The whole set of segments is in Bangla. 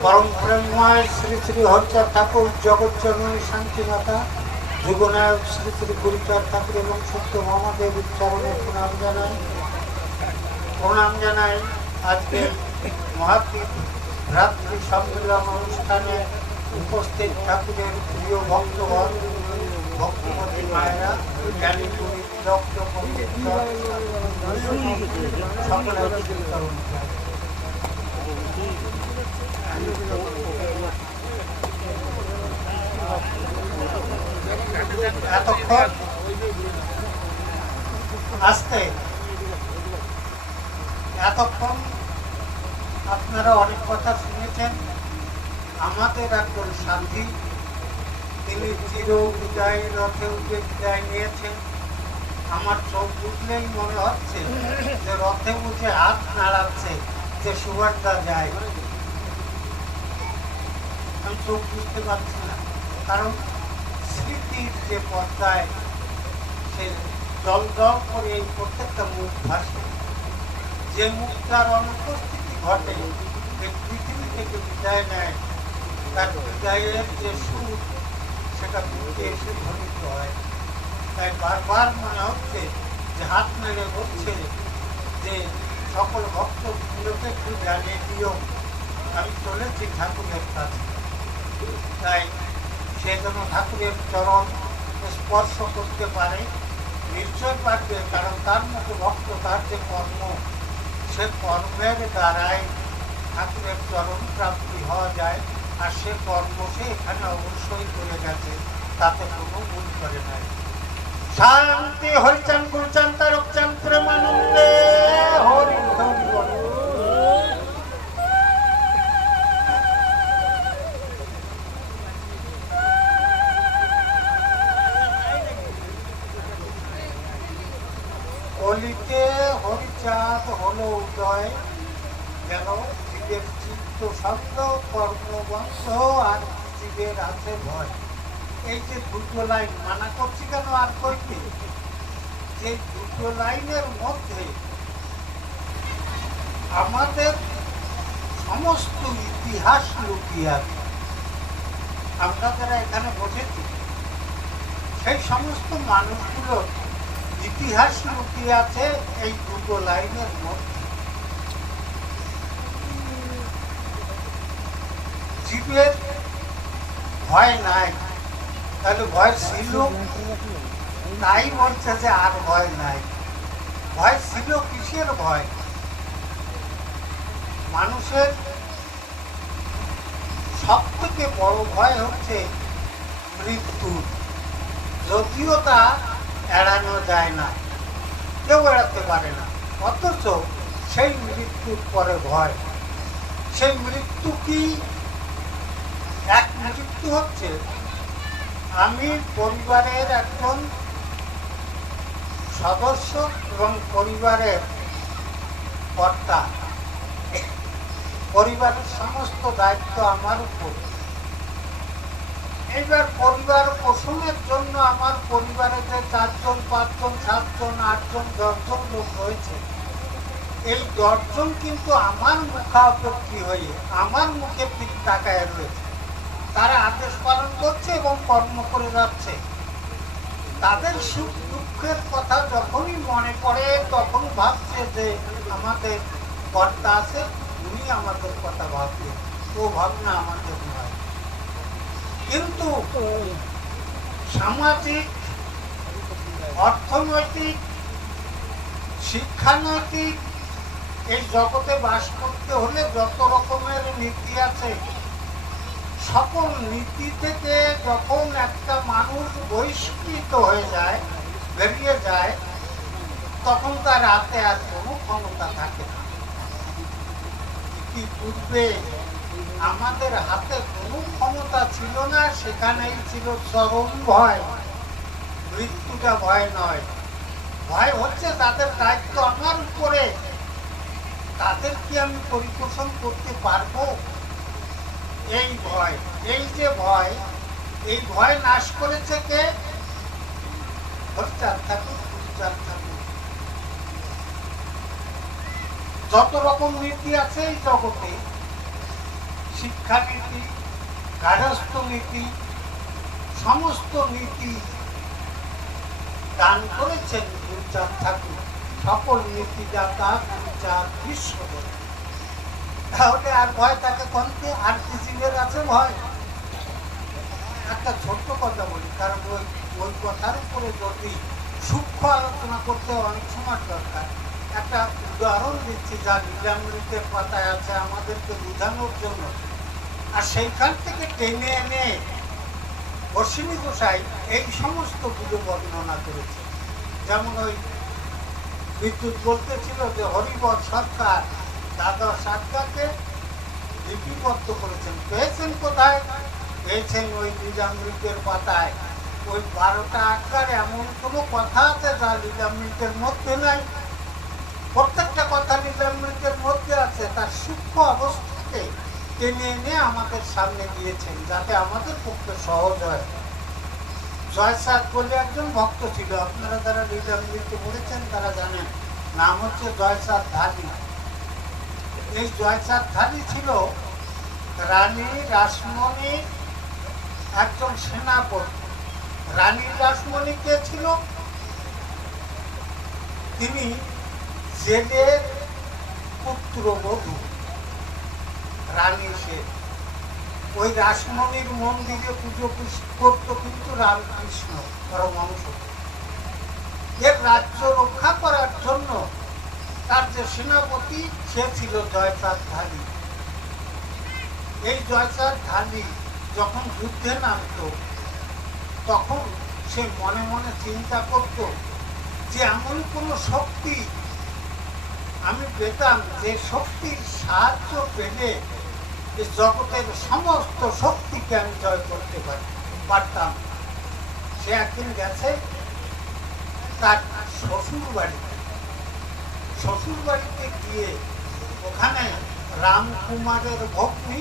পরম প্রেমময় শ্রী শ্রী হরচাঁদ ঠাকুর জগৎজননী শান্তিমাতা যুগনায়ক শ্রী শ্রী গুরুচাঁদ ঠাকুর এবং সত্য মহাদেব উচ্চারণে প্রণাম জানাই। প্রণাম জানাই আজকে মহাতীর রাত্রি সম্মেলন অনুষ্ঠানে উপস্থিত ঠাকুরের প্রিয় ভক্তগণ ভক্তিমতী মায়েরা জ্ঞানী গুণী দক্ষ এতক্ষণ আপনারা অনেক কথা শুনেছেন। আমাদের একজন সাথী, তিনি চির বিদায় রথে উঠে বিদায় নিয়েছেন। আমার চোখ বুঝলেই মনে হচ্ছে যে রথে উঠে হাত নাড়াচ্ছে, যে সুবারটা যায়। আমি চোখ বুঝতে পারছি না। কারণ স্মৃতির যে পর্দায় সে জল জল করে এই প্রত্যেকটা মুখ ভাসে। যে মুখটার অনুপস্থিতি ঘটে যে পৃথিবী থেকে বিদায় নেয়। তার বিদায়ের যে সুর সেটা মুখে এসে ধ্বনিত হয়। তাই বারবার মনে হচ্ছে যে হাত মেরে বলছে যে সকল ভক্ত ভক্তগুলোকে একটু জানিয়ে দিও। আমি চলেছি ঠাকুরের কাছে। তাই সে যেন ঠাকুরের চরণ স্পর্শ করতে পারে, নিশ্চয় পারবে, কারণ তার মতো ভক্ত, তার যে কর্ম, সে কর্মের দ্বারাই ঠাকুরের চরণ প্রাপ্তি হওয়া যায়, আর সে কর্ম সে এখানে অবশ্যই করে গেছে, তাতে কোনো ভুল করে নাই। শান্তি হরিচান গুরুচান তারকচান প্রেমানন্দে হরি শব্দ কর্মবন্ধ আর জীবের আছে ভয় এই যে দুটো লাইন মানা করছি কেন আর যে দুটো লাইনের মধ্যে আমাদের সমস্ত ইতিহাস লুকিয়ে আছে আমরা যারা এখানে বসেছি সেই সমস্ত মানুষগুলোর ইতিহাস লুকিয়ে আছে এই দুটো লাইনের মধ্যে জীবের ভয় নাই। তাহলে ভয় ছিল? তাই বলছে যে আর ভয় নাই। ভয় ছিল কিসের ভয়? মানুষের সব থেকে বড় ভয় হচ্ছে মৃত্যুর যদিও তা এড়ানো যায় না, কেউ এড়াতে পারে না। অথচ সেই মৃত্যুর পরে ভয়। সেই মৃত্যু কি মৃত্যু হচ্ছে। আমি পরিবারের একজন সদস্য এবং পরিবারের কর্তা। পরিবারের সমস্ত দায়িত্ব আমার উপর। এইবার পরিবার পোষণের জন্য আমার পরিবারে যে চারজন, পাঁচজন, সাতজন, আটজন, দশজন লোক রয়েছে, এই দশজন কিন্তু আমার মুখাপেক্ষি হয়ে, আমার মুখে পিঠ তাকায় রয়েছে। তারা আদেশ পালন করছে এবং কর্ম করে যাচ্ছে। তাদের সুখ দুঃখের কথা যখনই মনে পড়ে, তখন ভাবছে যে আমাদের কর্তা আছে, উনি আমাদের কথা ভাববে। ও ভাবনা আমাদের নয়। কিন্তু সামাজিক, অর্থনৈতিক, শিক্ষানৈতিক এই জগতে বাস করতে হলে যত রকমের নীতি আছে সকল নীতি থেকে যখন একটা মানুষ বহিষ্কৃত হয়ে যায়, বেরিয়ে যায়, তখন তার হাতে আর কোনো ক্ষমতা থাকে না। ইতিপূর্বে আমাদের হাতে কোনো ক্ষমতা ছিল না, সেখানেই ছিল চরম ভয়। মৃত্যুটা ভয় নয়। ভয় হচ্ছে তাদের দায়িত্ব আমার উপরে। তাদের কি আমি পরিপোষণ করতে পারব? এই ভয়, এই যে ভয়, এই ভয় নাশ করেছে কে? ঠাকুর যত রকম নীতি আছে এই জগতে, শিক্ষানীতি গার্হস্থ নীতি, সমস্ত নীতি দান করেছেন গুরুচাঁদ ঠাকুর। সকল নীতিদাতা গুরুচাঁদ বিশ্বদেব তাহলে আর ভয়, তাকে কমতে আর কি আছে ভয়? একটা ছোট্ট কথা বলি, কারণ ওই ওই কথার উপরে যদি সূক্ষ্ম আলোচনা করতে অনেক সময় দরকার। একটা উদাহরণ দিচ্ছি, যা লীলামৃতের পাতায় আছে, আমাদেরকে বোঝানোর জন্য। আর সেইখান থেকে টেনে এনে অশ্বিনী গোসাই এই সমস্ত পুজো বর্ণনা করেছে। যেমন ওই বিদ্যুৎ বলতেছিল যে হরিবর সরকার দাদা সরকারকে লিপিবদ্ধ করেছেন। পেয়েছেন কোথায়? পেয়েছেন ওই লীলামৃতের পাতায়। ওই বারোটা আকার এমন কোনো কথা আছে যা লীলামৃতের মধ্যে নাই? প্রত্যেকটা কথা লীলামৃতের মধ্যে আছে। তার সূক্ষ্ম অবস্থাকে টেনে এনে আমাদের সামনে দিয়েছেন যাতে আমাদের পক্ষে সহজ হয়। জয়সাদ বলে একজন ভক্ত ছিল। আপনারা যারা লীলামৃতে পড়েছেন তারা জানেন, নাম হচ্ছে জয়সাদ ধারী। এই জয়সাদ ধারী ছিল রানী রাসমণির একজন সেনাপতি। রানী রাসমণি কে ছিল? তিনি জেলের পুত্রবধূ রানী সে। ওই রাসমণির মন্দিরে পুজো করত কিন্তু রামকৃষ্ণ পরমাংশ এর রাজ্য রক্ষা করার জন্য তার যে সেনাপতি, সে ছিল জয়চাঁদ ধারী এই জয়চাঁদ ধারী যখন যুদ্ধে নামতো, তখন সে মনে মনে চিন্তা করত যে, এমন কোনো শক্তি আমি পেতাম যে শক্তির সাহায্য পেলে জগতের সমস্ত শক্তিকে আমি জয় করতে পারি, পারতাম সে একদিন গেছে তার শ্বশুর বাড়িতে শ্বশুর বাড়িতে গিয়ে ওখানে রামকুমারের ভগ্নী,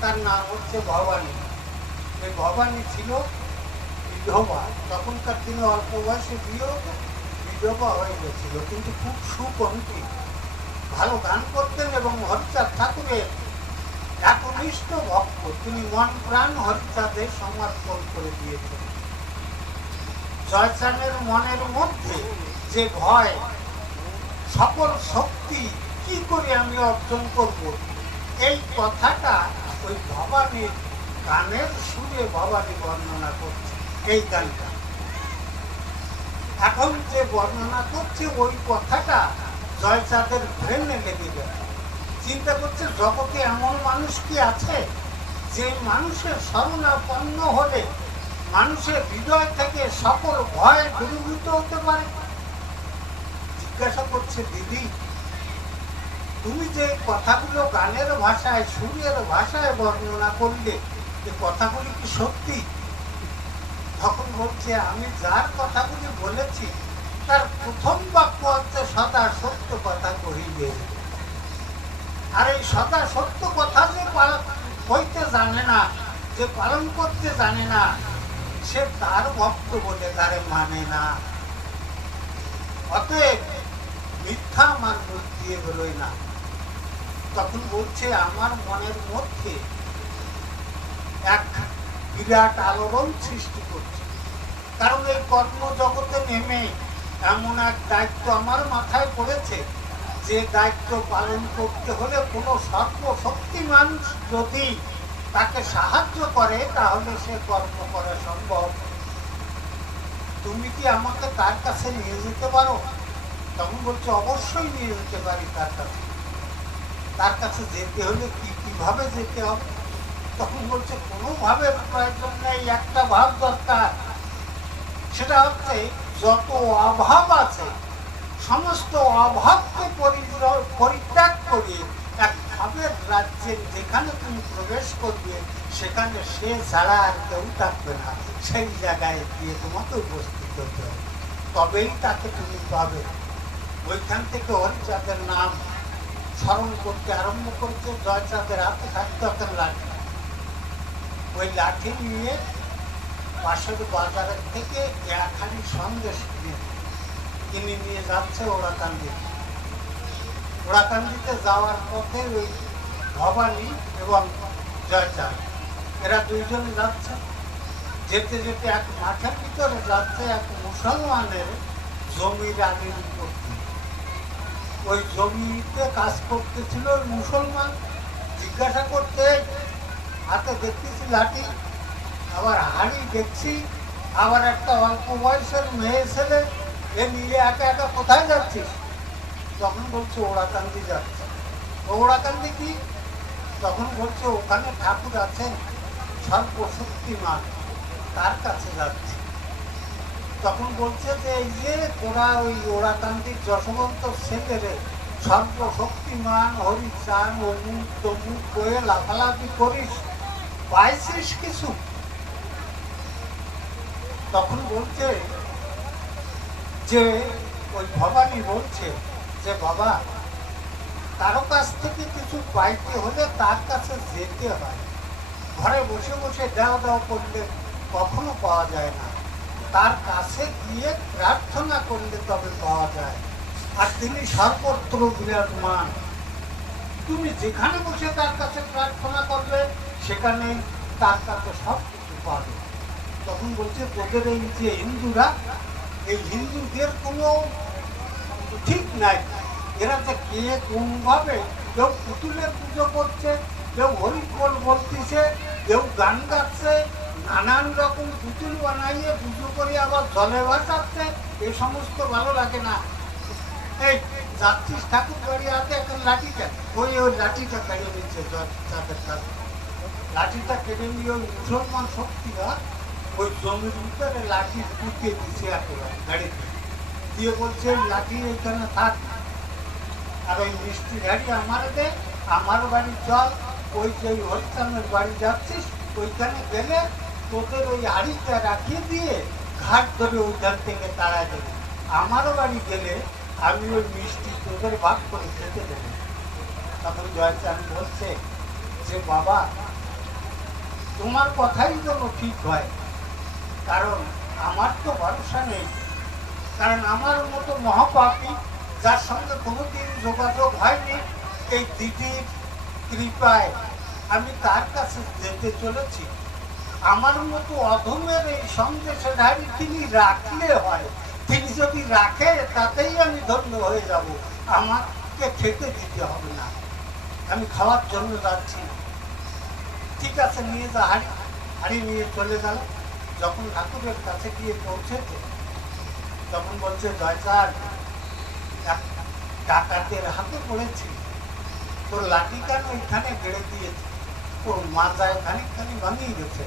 তার নাম হচ্ছে ভবানী। এই ভবানী ছিল বিধবা। তখনকার দিনে অল্প বয়সে বিয়ে বিধবা হয়ে গেছিল, কিন্তু খুব সুকন্ঠী ভালো গান করতেন এবং হরিচাঁদ ঠাকুরের একনিষ্ঠ ভক্ত। তিনি মন প্রাণ হরিচাঁদের সমর্পণ করে দিয়েছেন। জয়চানের মনের মধ্যে যে ভয় সকল শক্তি কি করে আমি অর্জন করব? এই কথাটা ওই ভবানীর গানের সুরে ভবানী বর্ণনা করছে, এই গানটা। এখন যে বর্ণনা করছে, ওই কথাটা জয়চাঁদের ব্রেনে লেগে যাবে চিন্তা করছে, জগতে এমন মানুষ কি আছে, যে মানুষের শরণাপন্ন হলে মানুষের হৃদয় থেকে সকল ভয় দূরীভূত হতে পারে? জিজ্ঞাসা করছে, দিদি, তুমি যে কথাগুলো গানের ভাষায়, সুরের ভাষায় বর্ণনা করলে, এ কথাগুলি কি সত্যি? তখন বলছে, আমি যার কথাগুলি বলেছি, তার প্রথম বাক্য হচ্ছে, সদা সত্য কথা কহিবে। আর এই সদা সত্য কথা যে কইতে জানে না, যে পালন করতে জানে না, সে তার ভক্ত বলে তারে মানে না। অতএব মিথ্যা আমার মুখ দিয়ে বেরোয় না। তখন বলছে, আমার মনের মধ্যে এক বিরাট আলোড়ন সৃষ্টি করছে। কারণ এই কর্ম জগতে নেমে এমন এক দায়িত্ব আমার মাথায় পড়েছে, যে দায়িত্ব পালন করতে হলে কোনো সর্বশক্তিমান যদি তাকে সাহায্য করে, তাহলে সে কর্ম করা সম্ভব। তুমি কি আমাকে তার কাছে নিয়ে যেতে পারো? তখন বলছে, অবশ্যই নিয়ে যেতে পারি তার কাছে। তার কাছে যেতে হলে কি, কীভাবে যেতে হবে? তখন বলছে, কোনোভাবে প্রয়োজন নেই একটা ভাব দরকার। সেটা হচ্ছে, যত অভাব আছে, সমস্ত অভাবকে পরিত্যাগ করে এক ভাবের রাজ্যে যেখানে তুমি প্রবেশ করবে, সেখানে সে ছাড়া আর কেউ থাকবে না। সেই জায়গায় গিয়ে তোমাকে উপস্থিত হতে হবে। তবেই তাকে তুমি পাবে। ওইখান থেকে হরিচাঁদের নাম স্মরণ করতে আরম্ভ করছে জয়চাঁদের হাতে থাকতে হতেন লাঠি। ওই লাঠি নিয়ে পাশের বাজারের থেকে একখানি সন্দেশ কিনে কিনে নিয়ে যাচ্ছে ওরাকান্দি ওরাকান্দিতে যাওয়ার পথে ওই ভবানী এবং জয়চাঁদ এরা দুইজন যাচ্ছে। যেতে যেতে এক মাঠের ভিতরে যাচ্ছে এক মুসলমানের জমির আলির দিয়ে। ওই জমিতে কাজ করতেছিল মুসলমান, জিজ্ঞাসা করতে, হাতে দেখতেছি লাঠি, আবার হাড়ি দেখছি, আবার একটা অল্প বয়সের মেয়ে ছেলে, এ নিয়ে একা একা কোথায় যাচ্ছিস? তখন বলছে, ওড়াকান্দি যাচ্ছে। ওড়াকান্দি কি? তখন বলছে, ওখানে ঠাকুর আছেন, সর্বশক্তিমান, তার কাছে যাচ্ছে। তখন বলছে যে এই যে তোরা ওই ওড়াকান্দির যশবন্ত ছেলেরে সর্বশক্তিমান হরিচান অমুক তমুক করে লাফালাফি করিস, পাইছিস কিছু? তখন বলছে যে, ওই ভবানী বলছে যে, বাবা কারও কাছ থেকে কিছু পাইতে হলে তার কাছে যেতে হয়। ঘরে বসে বসে দেওয়া দেওয়া করলে কখনো পাওয়া যায় না। তার কাছে গিয়ে প্রার্থনা করলে তবে পাওয়া যায়। আর তিনি সর্বত্র বিরাজমান। তুমি যেখানে বসে তার কাছে প্রার্থনা করবে, সেখানে তার কাছে সব কিছু পাবে। তখন বলছে, তোদের এই যে হিন্দুরা, এই হিন্দুদের কোনো ঠিক নাই। এরা যে কে, কোনভাবে, কেউ পুতুলের পুজো করছে, কেউ হরিবল বলতেছে, কেউ গান গাচ্ছে নানান রকম পুতুল বানাইয়ে পুজো করে আবার জলে ভাসাচ্ছে এই সমস্ত ভালো লাগে না। এই যাচ্ছিস ঠাকুর বাড়ি হাতে এখন লাঠিটা। ওই ওই লাঠিটা কেড়ে নিচ্ছে তাদের কাছে। লাঠিটা কেড়ে নিয়ে ওই মুসলমান শক্তিরা ওই জমির ভিতরে লাঠি পুঁতিয়ে দিচ্ছে একেবারে, গাড়িতে। দিয়ে বলছে, লাঠি এখানে থাক। আর ওই মিষ্টি গাড়ি আমার দে, আমার বাড়ি চল। ওই যে হরিচানের বাড়ি যাচ্ছিস, ওইখানে গেলে তোদের ওই হাড়িটা রাখিয়ে দিয়ে ঘাট ধরে ওইখান থেকে তাড়া দেবে? আমার বাড়ি গেলে আমি ওই মিষ্টি তোদের ভাগ করে খেতে দেবো। তখন জয়চান বলছে, যে বাবা, তোমার কথাই যেন ঠিক হয়। কারণ আমার তো ভরসা নেই। কারণ আমার মতো মহাপাপী যার সঙ্গে কোনোদিন যোগাযোগ হয়নি, এই দিদির কৃপায় আমি তার কাছে যেতে চলেছি। আমার মতো অধমের এই সন্দেশের হাড়ি তিনি রাখলে হয়। তিনি যদি রাখে, তাতেই আমি ধন্য হয়ে যাব। আমাকে খেতে দিতে হবে না। আমি খাওয়ার জন্য যাচ্ছি ঠিক আছে, নিয়ে যা, হাড়ি হাড়ি নিয়ে চলে গেল। যখন ঠাকুরের কাছে গিয়ে পৌঁছেছে, তখন বলছে জয়চার ডাকাতের হাতে পড়েছি। তোর লাঠি কেন ওইখানে গেড়ে দিয়েছে? ওর মাথায় খানিকখানি ভাঙিয়ে গেছে।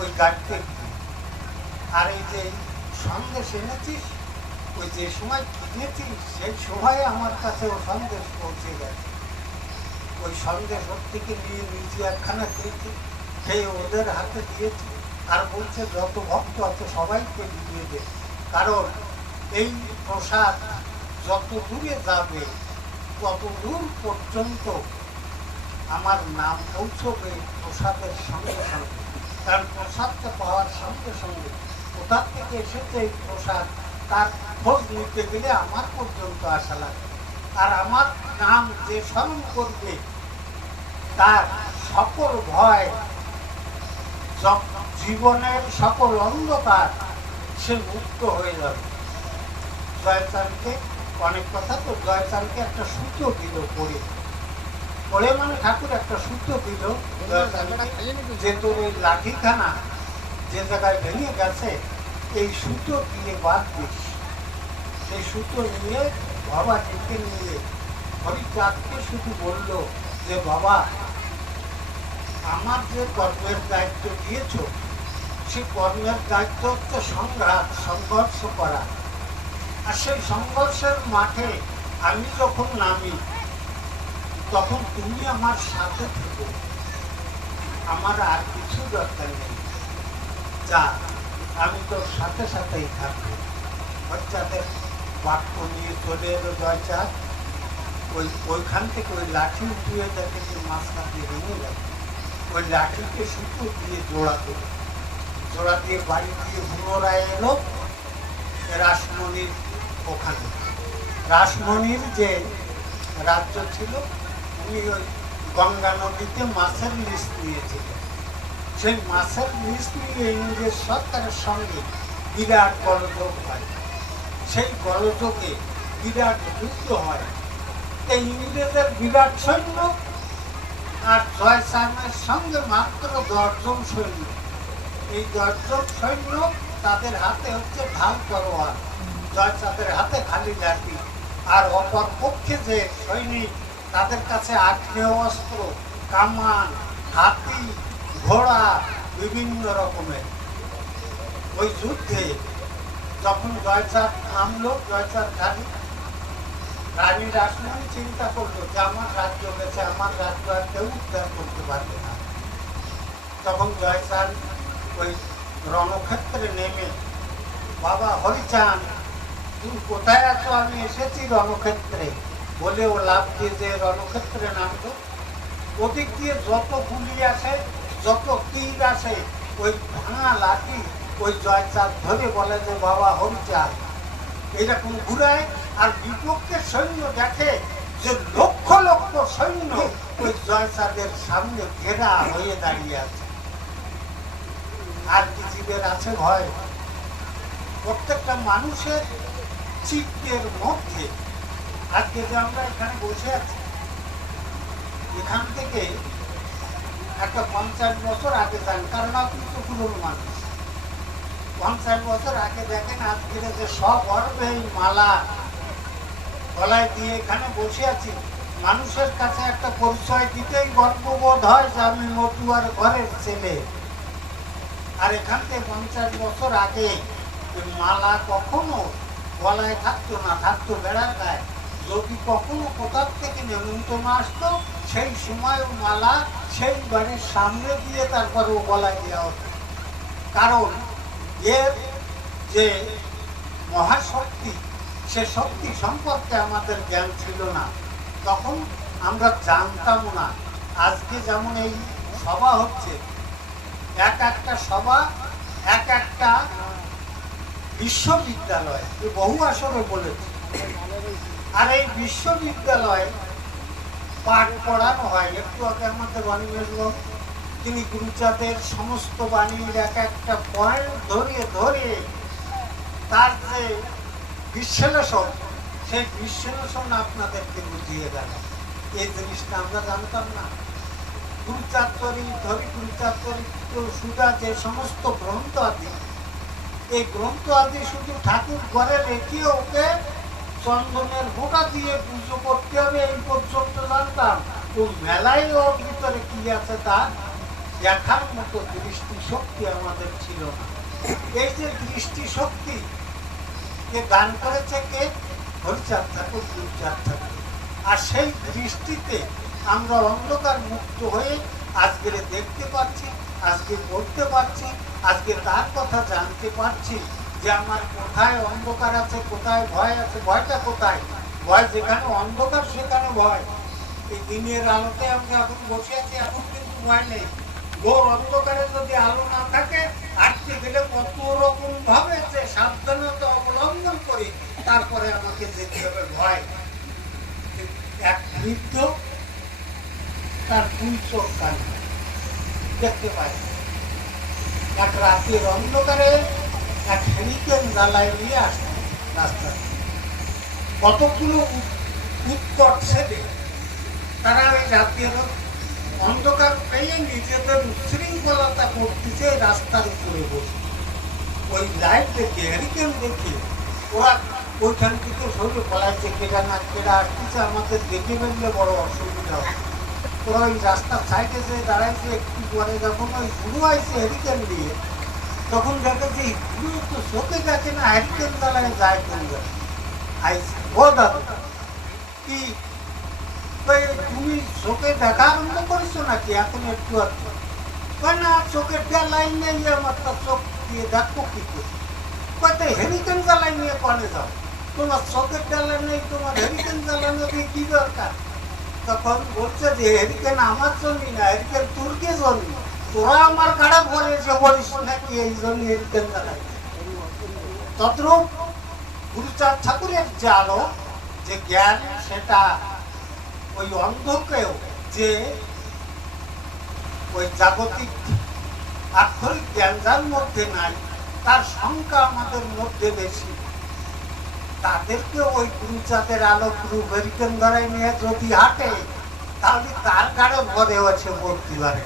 ওই গাড়িতে আর এই যে সন্দেশ এনেছিস, ওই যে সময় কিনেছিস, সেই সময় আমার কাছে ও সন্দেশ পৌঁছে গেছে। ওই সন্দেশ ওর থেকে নিয়ে নিজে একখানা খেয়েছি খেয়ে ওদের হাতে দিয়েছি। আর বলছে, যত ভক্ত আছে সবাইকে দিয়ে দে। কারণ এই প্রসাদ যত দূরে যাবে, তত দূর পর্যন্ত আমার নাম পৌঁছবে প্রসাদের সঙ্গে সঙ্গে। কারণ প্রসাদটা পাওয়ার সঙ্গে সঙ্গে কোথা থেকে এসেছে এই প্রসাদ। তার খোঁজ নিতে গেলে আমার পর্যন্ত আসা লাগে। আর আমার নাম যে স্মরণ করবে, তার সকল ভয় জীবনের সকল অন্ধকার, সে মুক্ত হয়ে যাবে। জয়চানকে অনেক কথা তো জয়চানকে একটা সূত্র দিল পড়ে। পড়ে মানে ঠাকুর একটা সূত্র দিল, যে তোর লাঠিখানা যে জায়গায় ভেঙে গেছে, এই সুতো দিয়ে বাদ দিস। সেই সুতো নিয়ে বাবা ডেকে নিয়ে হরিচাঁদকে শুধু বলল যে, বাবা, আমার যে কর্মের দায়িত্ব দিয়েছ, সে কর্মের দায়িত্ব হচ্ছে সংঘাত, সংঘর্ষ করা। আর সেই সংঘর্ষের মাঠে আমি যখন নামি তখন তুমি আমার সাথে থেকো। আমার আর কিছু দরকার নেই। যা, আমি তোর সাথে সাথেই থাকব। বাচ্চাদের বাক্য নিয়ে চলে এলো জয়চাঁদ ওই, ওইখান থেকে ওই লাঠি উঠিয়ে দেখে যে মাছটা দিয়ে ভেঙে গেল ওই লাঠিকে সুতো দিয়ে জোড়া দিল জোড়া দিয়ে বাড়ি দিয়ে পুনরায় এলো রাসমণির ওখানে। রাসমণির যে রাজ্য ছিল গঙ্গা নদীতে মাছের লিস্ট নিয়েছিলেন। সেই মাছের লিস্ট নিয়ে ইংরেজ সরকারের সঙ্গে বিরাট গলযোগ হয়। সেই গলযোগে বিরাট যুদ্ধ হয়। এই ইংরেজের বিরাট সৈন্য আর জয় সাহেবের সঙ্গে মাত্র দশজন সৈন্য। এই দশজন সৈন্য তাদের হাতে হচ্ছে ঢাল তরোয়ার জয় চাঁদের হাতে খালি লাঠি। আর অপর পক্ষে যে সৈনিক তাদের কাছে আগ্নেয় অস্ত্র, কামান, হাতি, ঘোড়া, বিভিন্ন রকমের। ওই যুদ্ধে যখন জয়চাঁদ নামলো, জয়চাঁদ খালি রানী রাসমণি চিন্তা করল যে আমার রাজ্য গেছে আমার রাজ্য আর কেউ উদ্ধার করতে পারবে না। তখন জয়চাঁদ ওই রণক্ষেত্রে নেমে, বাবা হরিচাঁদ তুমি কোথায় আছো? আমি এসেছি রণক্ষেত্রে। বলে ও লাভ দিয়ে যে রণক্ষেত্রে নামলো ওদিক দিয়ে যত গুলি আসে, যত তীর আসে, ওই ভাঙা লাঠি, ওই জয়চাঁদ ধরে বলে যে, বাবা হরিচাঁদ এরকম ঘুরায় আর বিপক্ষের সৈন্য দেখে যে লক্ষ লক্ষ সৈন্য ওই জয়চাঁদের সামনে ঘেরা হয়ে দাঁড়িয়ে আছে। আর কি জীবের আছে ভয়? প্রত্যেকটা মানুষের চিত্তের মধ্যে আজকে যে আমরা এখানে বসে আছি। এখান থেকে একটা পঞ্চাশ বছর আগে যান, কারণ আপনি তো পুরনো মানুষ। পঞ্চাশ বছর আগে দেখেন আজকে যে সব এই মালা গলায় দিয়ে এখানে বসে আছি। মানুষের কাছে একটা পরিচয় দিতেই গর্ববোধ হয় যে আমি মটুয়ার ঘরের ছেলে। আর এখান থেকে পঞ্চাশ বছর আগে মালা কখনো গলায় থাকতো না, থাকতো বেড়ার গায়ে। যদি কখনো কোথাও থেকে নেমন্তন্ন আসতো, সেই সময় মালা সেই বাড়ির সামনে দিয়ে তারপরে ও গলায় দেওয়া হতো। কারণ এর যে মহাশক্তি, সে শক্তি সম্পর্কে আমাদের জ্ঞান ছিল না। তখন আমরা জানতাম না। আজকে যেমন এই সভা হচ্ছে, এক একটা সভা, এক একটা বিশ্ববিদ্যালয় বহু আসরে বলেছে। আর এই বিশ্ববিদ্যালয়ে পাঠ পড়ানো হয়। একটু আগে আমাদের বাণী বেসলো তিনি গুরুচাঁদের সমস্ত বাণীর এক একটা পয়েন্ট ধরিয়ে ধরে তার যে বিশ্লেষণ, সেই বিশ্লেষণ আপনাদেরকে বুঝিয়ে গেল এই জিনিসটা আমরা জানতাম না। গুরুচাঁদরি ধরি গুরুচাঁদরি সুদা যে সমস্ত গ্রন্থ আদি এই গ্রন্থ আদি শুধু ঠাকুর ঘরে রেখে ওকে চন্দনের ফোঁটা দিয়ে পুজো করতে হবে এই পর্যন্ত জানতাম। ও মেলায় ওর ভিতরে কি আছে তা দেখার মতো দৃষ্টি শক্তি আমাদের ছিল না। এই যে দৃষ্টি শক্তি কে দান করেছে কে? হরিচাঁদ ঠাকুর, গুরুচাঁদ ঠাকুর। আর সেই দৃষ্টিতে আমরা অন্ধকার মুক্ত হয়ে আজকে দেখতে পাচ্ছি, আজকে পড়তে পারছি, আজকে তার কথা জানতে পারছি। যে আমার কোথায় অন্ধকার আছে, কোথায় ভয় আছে, ভয়টা কোথায়? ভয় যেখানে অন্ধকার, সেখানে ভয়। এই দিনের আলোতে আমরা এখন বসে আছি, এখন কিন্তু ভয় নেই। ঘোর অন্ধকারে যদি আলো না থাকে, আটকে গেলে কত রকম ভাবে যে সাবধানতা অবলম্বন করি, তারপরে আমাকে যেতে হবে ভয়। এক বৃদ্ধ তার দুই চোখ দেখতে পায়। এক রাতের অন্ধকারে এক হেলিকেন জ্বালায় নিয়ে আসতো রাস্তা কতগুলো উৎকট ছেলে তারা ওই রাতের অন্ধকার পেয়ে নিজেদের উচ্ছৃঙ্খলতা করতেছে রাস্তার উপরে বসে ওই লাইট দেখে হ্যারিকেন দেখে ওরা ওইখান থেকে সরে পলাইছে কেটা না কেটা আসতেছে আমাদের দেখে ফেললে বড় অসুবিধা হবে ওরা ওই রাস্তার সাইডে যে দাঁড়াইছে, একটু পরে যখন ওই গুরু আইছে হ্যারিকেন দিয়ে তখন দেখে যে এই গুরু তো চোখে দেখে না? হ্যারিকেন জ্বালায় যায় কোন কি? তুমি চোখে দেখা আরম্ভ করেছ নাকি? এখন একটু একটু না চোখের লাইন নেই আমার, তো চোখ দিয়ে দেখো কি করে? কয়টা হেরিকেন জ্বালাই নিয়ে কনে যাও। তোমার চোখের ডালা নেই, তোমার হেরিকেন জ্বালানো দিয়ে কি দরকার? তখন বলছে যে হেরিকেন আমার জন্যই না হেরিকেন তুর্কি জন্য তোরা আমার গাড়া ভরে যে বলিস নাকি এই জ্বালাই গুরুচাঁদ ঠাকুরের যে আলো, যে জ্ঞান, সেটা ওই অন্ধকেও যে ওই জাগতিক আক্ষরিক জ্ঞান যার মধ্যে নাই, তার সংখ্যা আমাদের মধ্যে বেশি। তাদেরকে ওই গুরুচাঁদের আলো গুরু হরিকেন নিয়ে যদি হাঁটে, তাহলে তার গাড়ে ভরে আছে বলতে পারে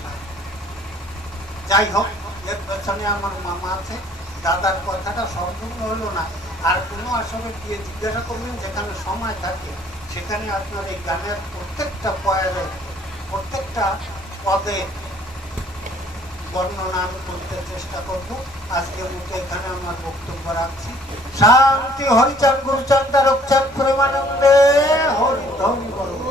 যাই হোক এর পেছনে আমার মামা আছে, দাদার কথাটা সম্পূর্ণ হলো না। আর কোনো আসলে গিয়ে জিজ্ঞাসা করবেন, যেখানে সময় থাকে, সেখানে আপনার এই গানের প্রত্যেকটা পয়ারে প্রত্যেকটা পদে বর্ণনা আমি করতে চেষ্টা করব। আজকে মতো এখানে আমার বক্তব্য রাখছি। শান্তি হরিচাঁদ গুরুচাঁদ তারকচাঁদ প্রেমানন্দে হরি ধন করব